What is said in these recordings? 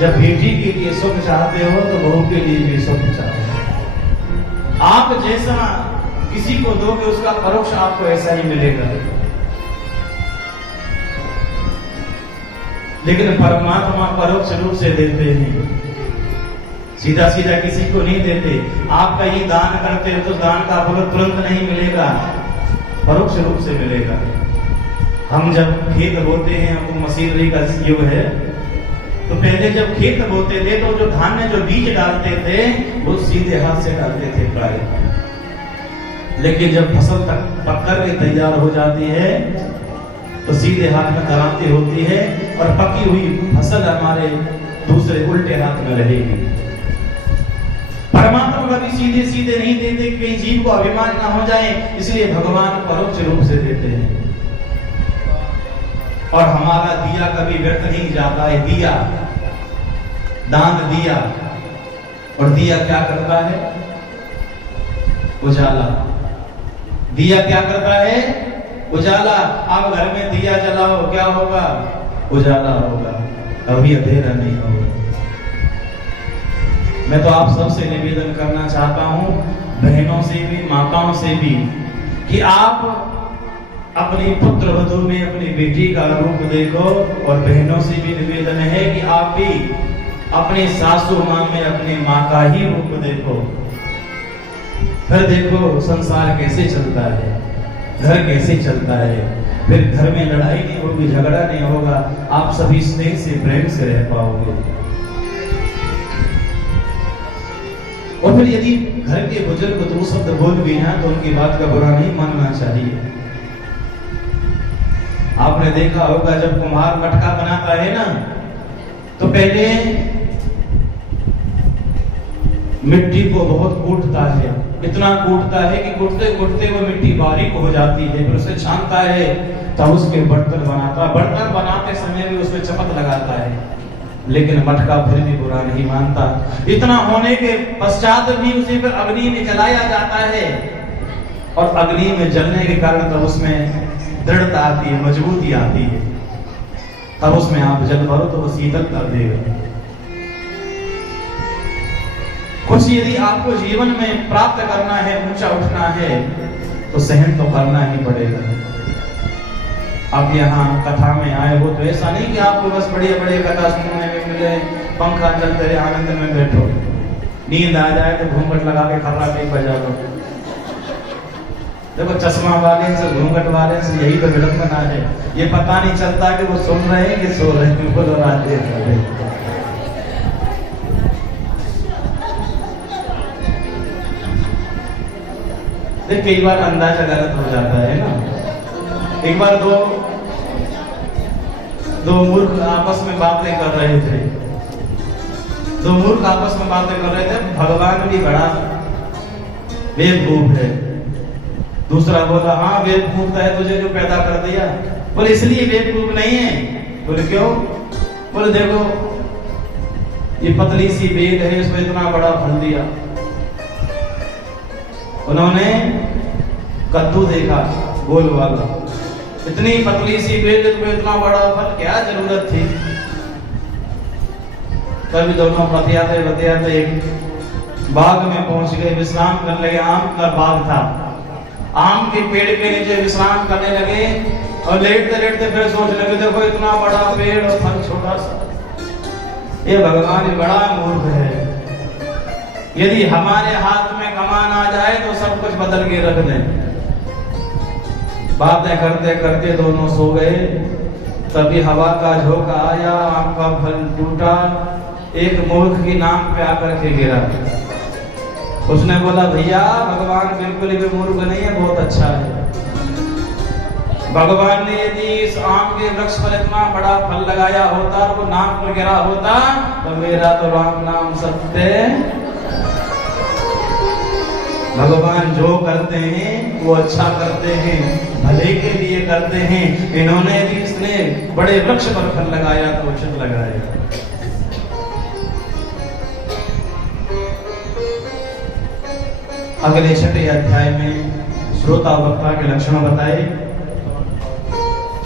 जब बेटी के लिए सुख चाहते हो तो बहू के लिए भी सुख चाहते हो। आप जैसा किसी को दोगे उसका परोक्ष आपको ऐसा ही मिलेगा। लेकिन परमात्मा परोक्ष रूप से देते हैं, सीधा सीधा किसी को नहीं देते। आप कहीं दान करते हो तो दान का फल तुरंत नहीं मिलेगा, परोक्ष रूप से मिलेगा। हम जब खेत बोते हैं, हमको मशीनरी का युग है, तो पहले जब खेत बोते थे तो जो धान जो बीज डालते थे वो सीधे हाथ से डालते थे प्राय। लेकिन जब फसल पककर के तैयार हो जाती है तो सीधे हाथ में दराती होती है और पकी हुई फसल हमारे दूसरे उल्टे हाथ में रहेगी। परमात्मा कभी सीधे सीधे नहीं देते, कहीं जीव को अभिमान ना हो जाए, इसलिए भगवान परोक्ष रूप से देते हैं। और हमारा दिया कभी व्यर्थ नहीं जाता है। दिया, दान दिया, और दिया क्या करता है? उजाला। दिया क्या करता है? उजाला। आप घर में दिया जलाओ, क्या होगा? उजाला होगा, कभी अंधेरा नहीं होगा। मैं तो आप सबसे निवेदन करना चाहता हूं, बहनों से भी, माताओं से भी, कि आप अपनी पुत्र वधू में अपनी बेटी का रूप देखो। और बहनों से भी निवेदन है कि आप भी अपने सासू मां में अपनी मां का ही रूप देखो। फिर देखो संसार कैसे चलता है, घर कैसे चलता है। फिर घर में लड़ाई नहीं होगी, झगड़ा नहीं होगा, आप सभी स्नेह से, प्रेम से रह पाओगे। और फिर यदि घर के बुजुर्ग दो शब्द बोल भी हैं तो उनकी बात का बुरा नहीं मानना चाहिए। आपने देखा होगा जब कुम्हार मटका बनाता है ना, तो पहले मिट्टी को बहुत कूटता है, इतना कूटता है कि कूटते कूटते वो मिट्टी बारीक हो जाती है। फिर उसे छानता है, तब उसके बर्तन बनाता। बर्तन बनाते समय भी उसमें चमक लगाता है, लेकिन मटका फिर भी बुरा नहीं मानता। इतना होने के पश्चात भी उसे फिर अग्नि में जलाया जाता है, और अग्नि में जलने के कारण तब उसमें दृढ़ता आती है, मजबूती आती है। तब उसमें आप जल भरो तो वो शीतल कर देगा। कुछ यदि आपको जीवन में प्राप्त करना है, ऊंचा उठना है, तो सहन तो करना ही पड़ेगा। आप यहाँ कथा में आए हो तो ऐसा नहीं कि आपको बस बढ़िया बढ़िया कथा सुनने में मिले, पंखा चलते रहे, आनंद में बैठो। नींद आ जाए तो घूंघट लगा के खर्रा नहीं बजा दो। देखो चश्मा वाले से, घूंघट वाले से यही तो विडंबना है। ये पता नहीं चलता कि वो सुन रहे हैं कि सो रहे हैं, बोलो राधे राधे। देख कई बार अंदाजा गलत हो जाता है ना। एक बार दो मूर्ख आपस में बातें कर रहे थे। दो मूर्ख आपस में बातें कर रहे थे, भगवान भी बड़ा बेवकूफ है। दूसरा बोला, हाँ बेवकूफ है तुझे जो पैदा कर दिया। बोले इसलिए बेवकूफ नहीं है। बोले क्यों? बोले देखो ये पतली सी बेल है, इसमें इतना बड़ा फल दिया। उन्होंने कद्दू देखा गोल वाला, इतनी पतली सी बेल, इसमें इतना बड़ा फल, क्या जरूरत थी? तभी दोनों बतियाते बतियाते एक बाग में पहुंच गए, विश्राम करने लगे। आम का बाग था, आम के पेड़ के नीचे विश्राम करने लगे। और लेटते लेटते फिर सोचने लगे, देखो इतना बड़ा पेड़ और फल छोटा सा। ये भगवान बड़ा मूर्ख है। यदि हमारे हाथ में कमान आ जाए तो सब कुछ बदल के रख दें। बातें करते करते दोनों सो गए। तभी हवा का झोंका आया, आम का फल टूटा, एक मूर्ख की नाक पे आकर के गिरा। उसने बोला, भैया भगवान बिल्कुल भी मूर्ख नहीं है, बहुत अच्छा है। भगवान ने यदि इस आम के वृक्ष पर इतना बड़ा फल लगाया होता और वो नाक पर गिरा होता तो मेरा तो राम नाम सत्य। भगवान जो करते हैं वो अच्छा करते हैं, भले के लिए करते हैं। इन्होंने भी इसने बड़े वृक्ष पर फल लगाया तो उचित लगाया। अगले छठे अध्याय में श्रोता वक्ता के लक्षण बताए।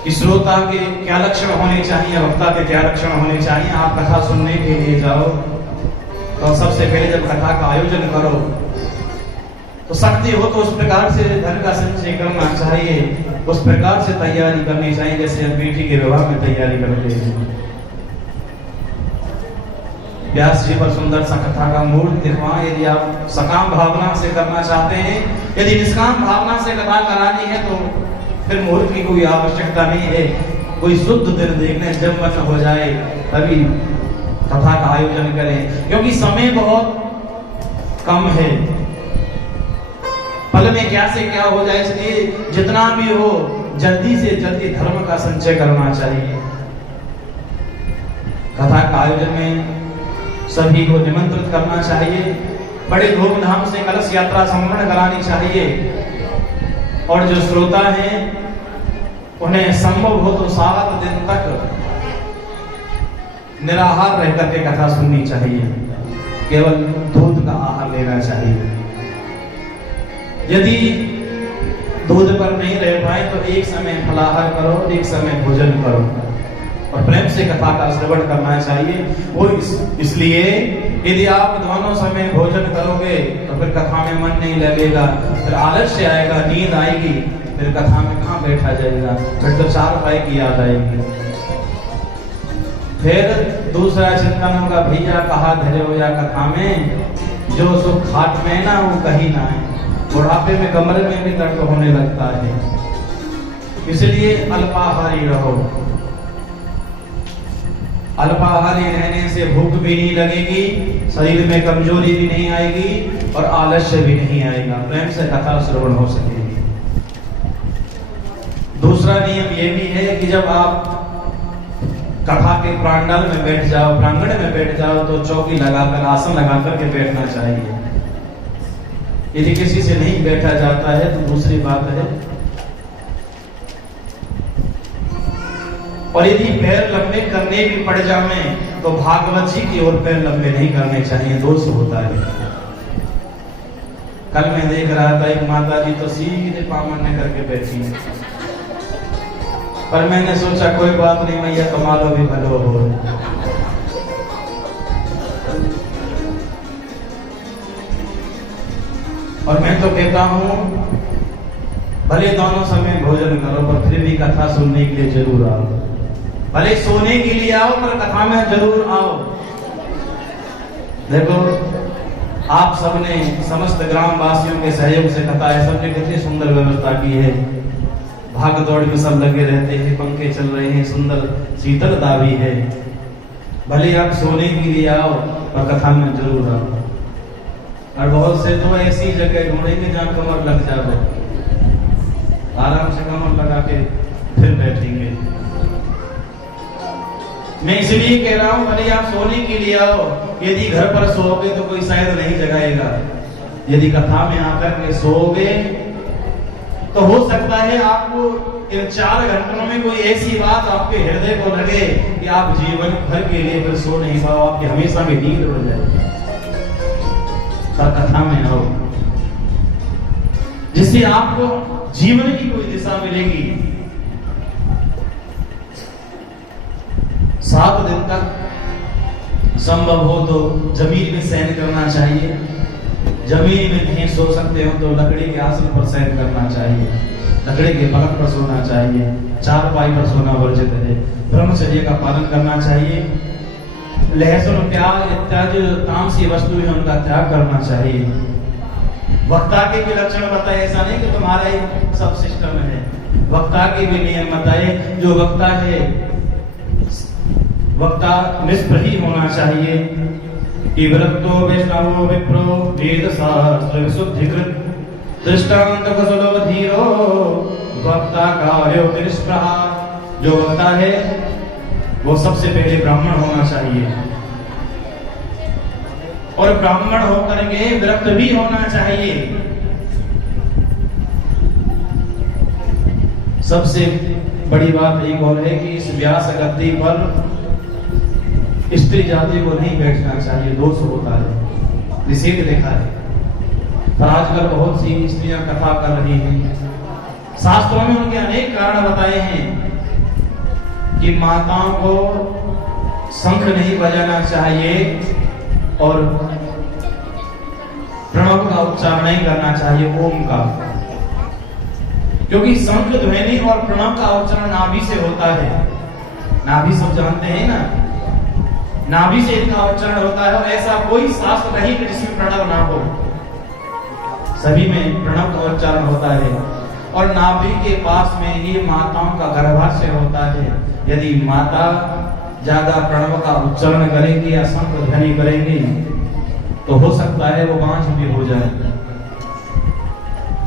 कि श्रोता के क्या लक्षण होने चाहिए, वक्ता के क्या लक्षण होने चाहिए। आप कथा सुनने के लिए जाओ तो सबसे पहले जब कथा का आयोजन करो तो शक्ति हो तो उस प्रकार से धन का संचय करना चाहिए, उस प्रकार से तैयारी करनी चाहिए जैसे हम बेटी के विवाह में तैयारी करते हैं। व्यास जी पर सुंदर सा कथा का मूल दिखवाएं। यदि आप सकाम भावना से करना चाहते हैं, यदि निष्काम भावना से कथा करानी है तो फिर मुहूर्त की कोई आवश्यकता नहीं है। कोई शुद्ध दिन देखने जब मन हो जाए तभी कथा का आयोजन करें, क्योंकि समय बहुत कम है। पल में क्या से क्या हो जाए, इसलिए जितना भी हो जल्दी से जल्दी धर्म का संचय करना चाहिए। कथा का आयोजन में सभी को निमंत्रित करना चाहिए, बड़े धूमधाम से कलश यात्रा संपन्न करानी चाहिए, और जो श्रोता हैं उन्हें संभव हो तो 7 दिन तक निराहार रह करके कथा सुननी चाहिए, केवल दूध का आहार लेना चाहिए। यदि दूध पर नहीं रह पाए तो एक समय फलाहार करो, एक समय भोजन करो, और प्रेम से कथा का श्रवण करना चाहिए। वो इसलिए यदि आप दोनों समय भोजन करोगे तो फिर कथा में मन नहीं लगेगा, फिर आलस्य आएगा, नींद आएगी, फिर कथा में कहाँ बैठा जाएगा, फिर तो 4 पाई की याद आएगी। फिर दूसरा चिंतन होगा, भैया कहा धरे हो या कथा में, जो सुख खाट में ना वो कहीं ना है। बुढ़ापे में कमरे में भी दर्द होने लगता है, इसलिए अल्पाहारी रहो। अल्पाहारी रहने से भूख भी नहीं लगेगी, शरीर में कमजोरी भी नहीं आएगी और आलस्य भी नहीं आएगा, प्रेम से कथा श्रवण हो सकेगी। दूसरा नियम ये भी है कि जब आप कथा के प्रांगण में बैठ जाओ, प्रांगण में बैठ जाओ तो चौकी लगाकर, आसन लगाकर के बैठना चाहिए। यदि किसी से नहीं बैठा जाता है तो दूसरी बात है। और यदि पैर लंबे करने भी पड़ जाए तो भागवत जी की ओर पैर लंबे नहीं करने चाहिए, दोष होता है। कल मैं देख रहा था एक माता जी तो सीधे पामन करके बैठी है, पर मैंने सोचा कोई बात नहीं, मैया कमालो भी भलो हो। और मैं तो कहता हूं भले दोनों समय भोजन करो पर फिर भी कथा सुनने के लिए जरूर आओ, भले सोने के लिए आओ पर कथा में जरूर आओ। देखो आप सबने समस्त ग्राम वासियों के सहयोग से कथा है, सबने कितनी सुंदर व्यवस्था की है, भाग दौड़ में सब लगे रहते हैं, पंखे चल रहे हैं, सुंदर शीतलता भी है। भले आप सोने के लिए आओ पर कथा में जरूर आओ। और बहुत से तो ऐसी जगह ढूंढेंगे जहाँ कमर लग जाए, आराम से कमर लगा के फिर बैठेंगे। मैं इसलिए कह रहा हूं भले आप सोने के लिए आओ, यदि घर पर सोओगे तो कोई शायद नहीं जगाएगा। यदि कथा में आकर के सोओगे तो हो सकता है आपको इन 4 घंटों में कोई ऐसी बात आपके हृदय को लगे कि आप जीवन भर के लिए फिर सो नहीं पाओ, आपकी हमेशा की नींद उड़ जाए। पर कथा में आओ जिससे आपको जीवन की कोई दिशा मिलेगी। 7 दिन तक संभव हो तो जमीन में शयन करना चाहिए, जमीन में नहीं सो सकते हो तो लकड़ी के आसन पर शयन करना चाहिए, लकड़ी के पलंग पर सोना चाहिए, 4 पाई पर सोना वर्जित है। ब्रह्मचर्य का पालन करना चाहिए, लहसुन प्याज इत्यादि तामसी वस्तुएं उनका त्याग करना चाहिए। वक्ता के भी लक्षण बताए, ऐसा नहीं कि तुम्हारा ही सब सिस्टम है, वक्ता के भी नियम बताए। जो वक्ता है वक्ता निष्प्रही होना चाहिए। विरक्तो वैष्णवो विप्रो वेद शास्त्र विशुद्धिकृत दृष्टांत कुशलो धीरो वक्ता कार्यो निष्प्रहा। जो वक्ता है वो सबसे पहले ब्राह्मण होना चाहिए और ब्राह्मण होकर के विरक्त भी होना चाहिए। सबसे बड़ी बात एक और है कि इस व्यास गद्दी पर स्त्री जाति को नहीं बैठना चाहिए, दोष होता है, निषेध लिखा है। पर आजकल बहुत सी स्त्रियां कथा कर रही हैं, शास्त्रों में उनके अनेक कारण बताए हैं, कि माताओं को शंख नहीं बजाना चाहिए और प्रणव का उच्चारण नहीं करना चाहिए, ओम का, क्योंकि शंख ध्वनि और प्रणव का उच्चारण नाभि से होता है। नाभि सब जानते हैं ना, नाभि से इनका उच्चारण होता है और ऐसा कोई शास्त्र नहीं कि जिसमें प्रणव ना हो, सभी में प्रणव का उच्चारण होता है। और नाभि के पास में ही माताओं का गर्भाशय होता है। यदि माता ज्यादा प्रणव का उच्चारण करेगी या शंख ध्वनि करेगी तो हो सकता है वो बांझ भी हो जाए,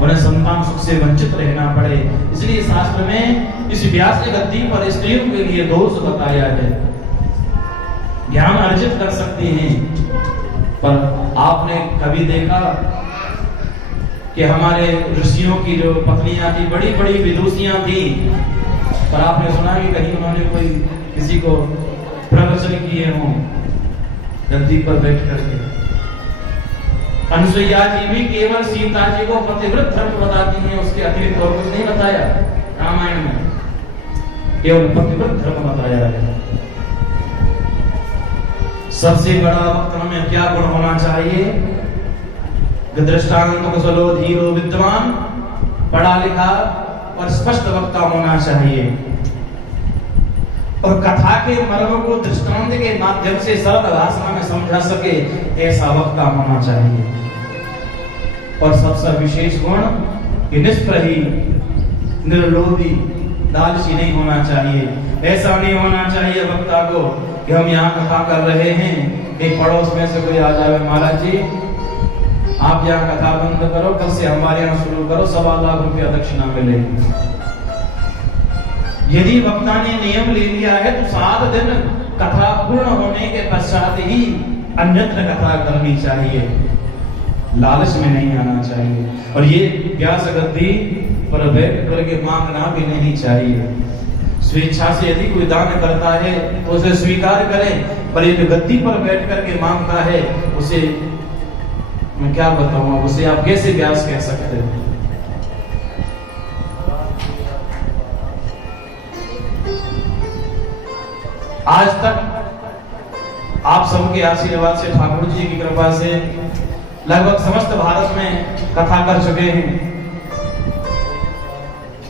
उन्हें संतान सुख से वंचित रहना पड़े। इसलिए शास्त्र में इस व्यास गद्दी पर स्त्रियों के लिए दोष बताया है। ज्ञान अर्जित कर सकती हैं, पर आपने कभी देखा कि हमारे ऋषियों की जो पत्नियां थी, बड़ी बड़ी विदुषियां थी, पर आपने सुना कि कहीं उन्होंने कोई किसी को प्रवचन किए हों गद्दी पर बैठ करके? अनुसुईया जी भी केवल सीता जी को पतिव्रत धर्म बताती हैं, उसके अतिरिक्त और कुछ नहीं बताया रामायण में, केवल पतिव्रत धर्म बताया है। सबसे बड़ा वक्त में क्या गुण होना चाहिए? दृष्टांत कुशलो धीरो विद्वान, पढ़ा लिखा और स्पष्ट वक्ता होना चाहिए, और कथा के मर्म को दृष्टांत के माध्यम से सरल भाषा में समझा सके, ऐसा वक्ता होना चाहिए। और सबसे विशेष गुण कि निष्प्रही, निर्लोभी, लालची नहीं होना चाहिए। ऐसा नहीं होना चाहिए वक्ता को कि हम यहाँ कथा कर रहे हैं, एक पड़ोस में से कोई आ जाए, महाराज जी आप यहाँ कथा बंद करो, कल से हमारे यहाँ शुरू करो, 1.25 लाख रुपया दक्षिणा मिलेगी। यदि वक्ता ने नियम ले लिया है तो 7 दिन कथा पूर्ण होने के पश्चात ही अन्यत्र कथा करनी चाहिए, लालच में नहीं आना चाहिए। और ये व्यास गद्दी पर बैठ करके मांगना भी नहीं चाहिए। स्वेच्छा से यदि कोई दान करता है तो उसे स्वीकार करें, पर ये गद्दी पर बैठ करके मांगता है, उसे मैं क्या बताऊं, उसे आप कैसे व्यास कह सकते हैं? आज तक आप सबके आशीर्वाद से, ठाकुर जी की कृपा से लगभग समस्त भारत में कथा कर चुके हैं,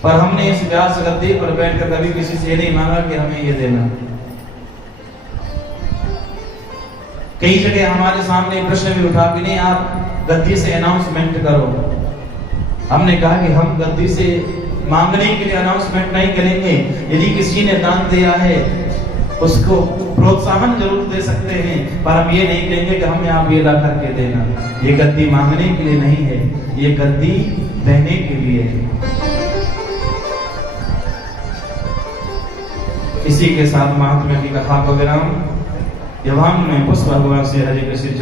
पर हमने इस व्यास गद्दी पर बैठकर कभी किसी से नहीं मांगा कि हमें ये देना। कई जगह हमारे सामने प्रश्न भी उठा कि नहीं आप गद्दी से अनाउंसमेंट करो। हमने कहा कि हम गद्दी से मांगने के लिए अनाउंसमेंट नहीं करेंगे। यदि किसी ने दान दिया है उसको प्रोत्साहन जरूर दे सकते हैं, पर हम ये नहीं कहेंगे कि हम यहाँ ये ला करके देना। ये गद्दी मांगने के लिए नहीं है, ये गद्दी देने के लिए है। इसी के साथ महात्मा की कथा को विराम। यवान में पुष्प भगवान से हरे कृष्ण।